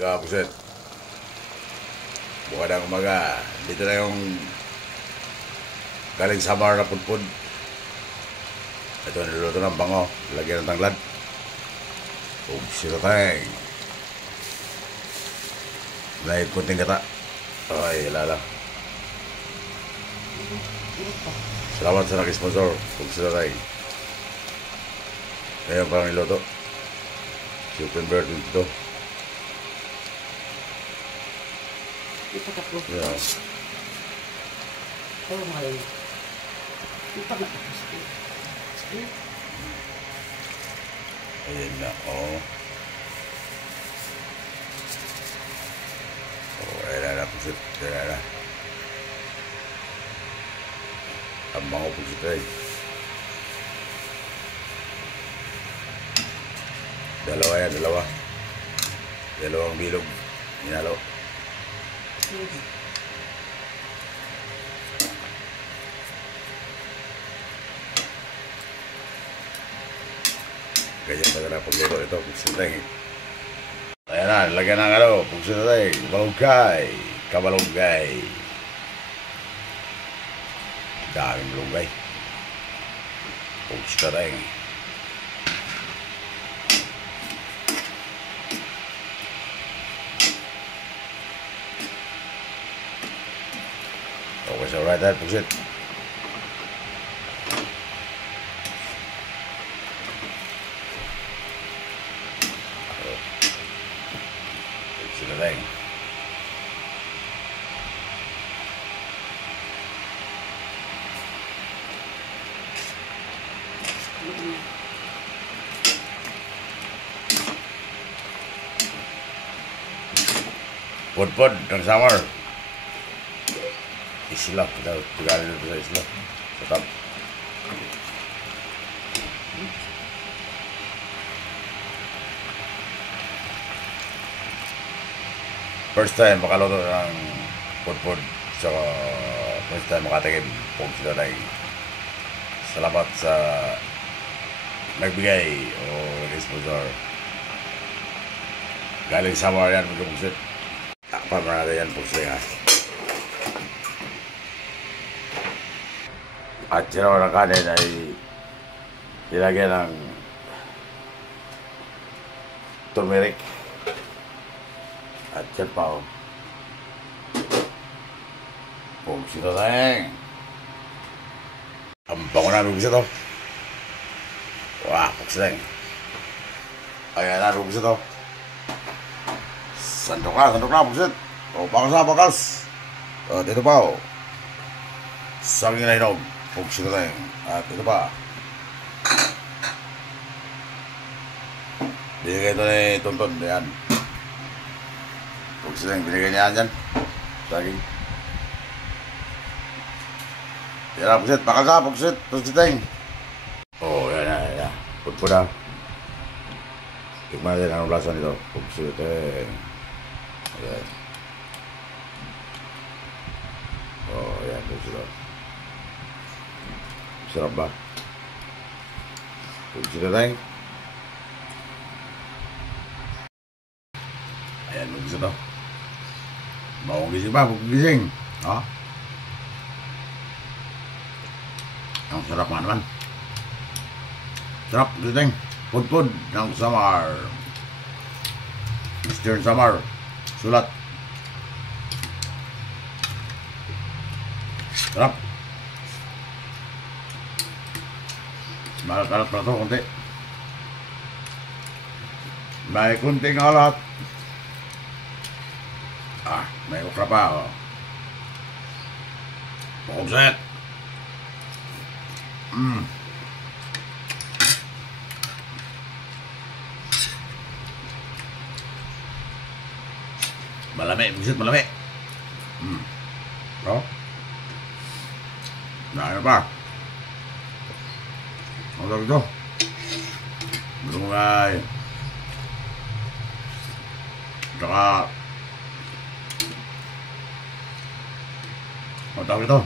Kapusit. Buka ng umaga. Dito na yung galing Samar na pudpud. Ito niluluto ng bango. Lagyan ng tanglad. Siroteng. May kunting gata. Ay, lala. Salamat sa nag-sponsor. Siroteng. Ngayon parang niluto. September 22. Ipatapos. Yeah. Oh, mahal. Ipatapos. Ayan na, oh. Oh, ayan na, pusit. Ayan na. Ang mga pusit ay. Dalawa yan, dalawa. Dalawang bilog. Hinalo. Ganyan talaga pagluto ito, pugsiteng. Ayan na, lagyan ng ano, pugsiteng, malunggay, kamalunggay. Daming malunggay. Pugsiteng. Okay, so right there, pugsit. Pugsit. Pud-pud ng Samar. Isla, kita tinggalin dito sa isla. Tetap. First time makaluto ng pud-pud. So, first time makatikim. Pugsiteng. Salamat sa nagbigay o nag-sponsor. Galing Samar yan, mag-pugsit. Takpan mo natin yan, pugsiteng ha. At sinaw ng kanin ay nilagyan ng turmeric. At yan pa o. Pugsiteng. Ang bango na rugis ito. Wah, pugsiteng. Ayan na rugis ito. Sandok na, pugsit. O, bakas. O, dito pa o. Saging na inog. Pugsiteng. At ito pa. Binigay ito ni Tonton. Ayan. Pugsiteng. Binigay niya dyan. Saging. Yan pugsit. Bakal ka. Pugsiteng. Oh, yan na. Pudpud na. Tikman natin anong lasa nito. Pugsiteng. Ayan. Oh, ayan. Pugsiteng. Sarap ba? Pugsiteng. Ayan, pugsiteng. Bawang gising ba? Pugsiteng. Ha? Ang sarap nga naman. Sarap, pugsiteng. Pud-pud ng Samar. Mr. Samar. Sulat. Sarap. Malakalat na ito, konti. May kunting alat. Ah, may ukra pa, oh. Pugsit. Malami, pugsit, malami. Oh. Dahil pa. Ang tawag ito. Malunggay. Saka ang tawag ito.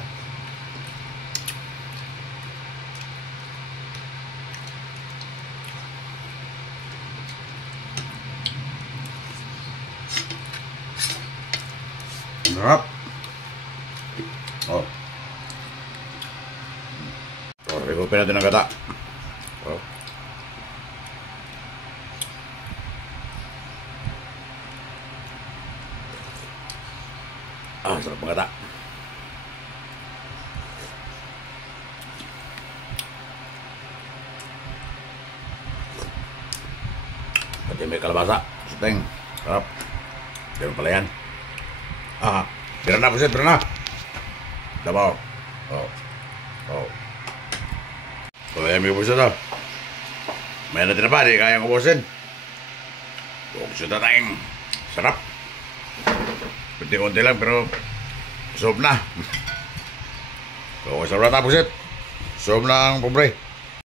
Sarap. Oh. Oh, recuper natin ang gata. Oh. Ah, sarap ang gata. Pati may kalabasa. Suteng. Sarap. Ganun pala yan. Ah, bira na, pusit, bira na. Dabaw. Oh. Oh. Oh, yan may pusit, oh. May natin na pa, di kayang ubusin. Pusit na tayong. Sarap. Kunti-kunti lang, pero sob na. So, sarap na, pusit. Sob na ang pobre.